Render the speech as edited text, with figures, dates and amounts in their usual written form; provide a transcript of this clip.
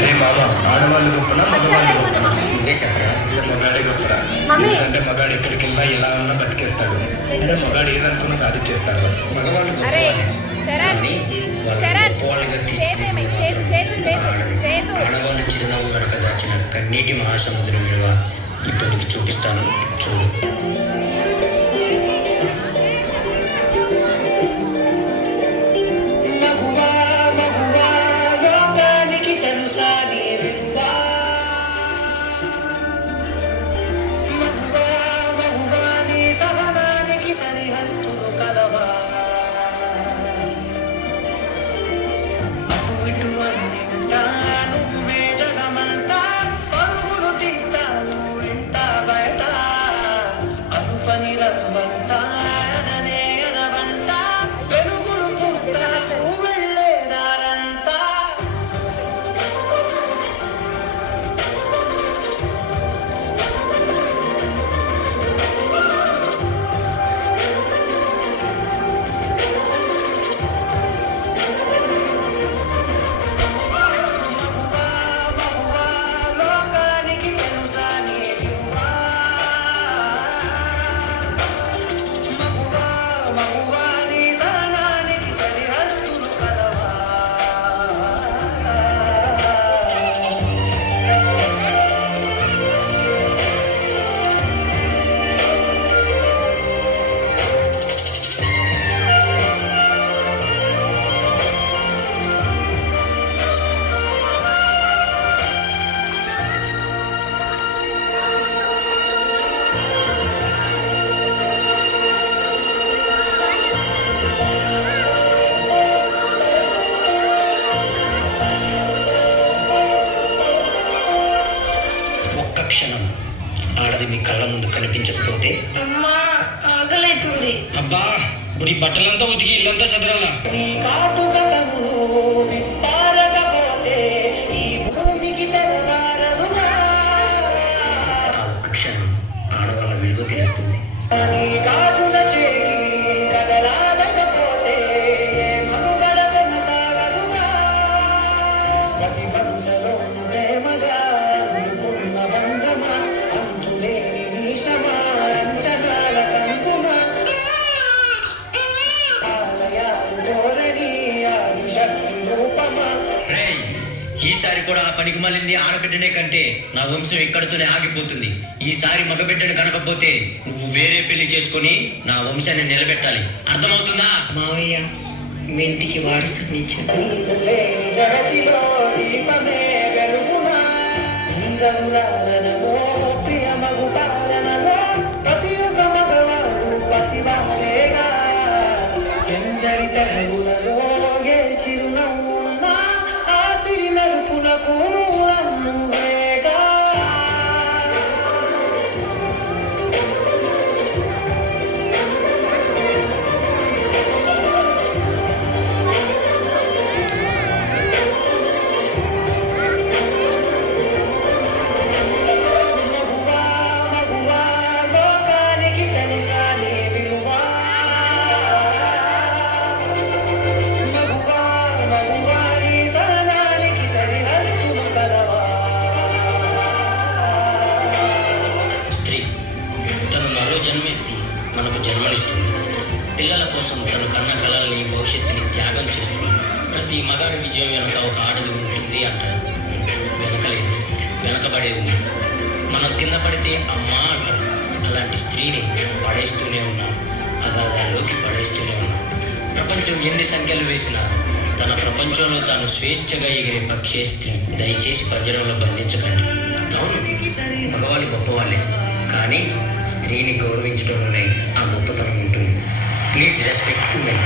రే బాబా, ఆడవాళ్ళు గొప్పనా మగవాళ్ళు గొప్పనా? ఇదే చెప్పరా. మగాడే గొప్పరా. ఎందుకంటే మగాడు ఎక్కడికి వెళ్ళినా ఎలా ఉన్నా బతికేస్తాడు. అంటే మగాడు ఏదనుకున్నా సాధించేస్తాడు. మగవాళ్ళు ఆడవాళ్ళు చిరునవ్వు వెనక దాచిన కన్నీటి మహాసముద్రం విలువ ఇప్పటికి చూపిస్తాను, చూడు. క్షణం ఆడది మీ కళ్ళ ముందు కనిపించకపోతే ఆకలైతుంది. అబ్బా, ఇప్పుడు ఈ బట్టలంతా ఉతికి ఇల్లంతా చదరాలా? ఆ ఒక్క క్షణం ఆడవాళ్ళ విలువ తెలుస్తుంది. ఈసారి కూడా పనికి మళ్ళింది ఆడబిడ్డనే కంటే నా వంశం ఇక్కడితోనే ఆగిపోతుంది. ఈసారి మగబిడ్డను కనకపోతే నువ్వు వేరే పెళ్లి చేసుకుని నా వంశాన్ని నిలబెట్టాలి. అర్థమవుతుందా? మావయ్య, మీ ఇంటికి వారసునిచ్చాను. జన్మెత్తి మనకు జన్మనిస్తుంది. పిల్లల కోసం తన కన్న కళల్ని, భవిష్యత్తుని త్యాగం చేస్తుంది. ప్రతి మగాడి విజయం వెనక ఒక ఆడది ఉంటుంది అంటారు. వెనకలేదు, వెనకబడేది ఉంది. మనం కింద పడితే అమ్మా అంటారు. అలాంటి స్త్రీని పడేస్తూనే ఉన్నాం, అగాధాల్లోకి పడేస్తూనే ఉన్నాం. ప్రపంచం ఎన్ని సంఖ్యలు వేసినా తన ప్రపంచంలో తాను స్వేచ్ఛగా ఎగిరే పక్షే స్త్రీ. దయచేసి పంజరంలో బంధించకండి. అవును, మగవాళ్ళు గొప్పవాళ్ళే, కానీ స్త్రీని గౌరవించడంలోనే ఆ గొప్పతనం ఉంటుంది. Please respect women.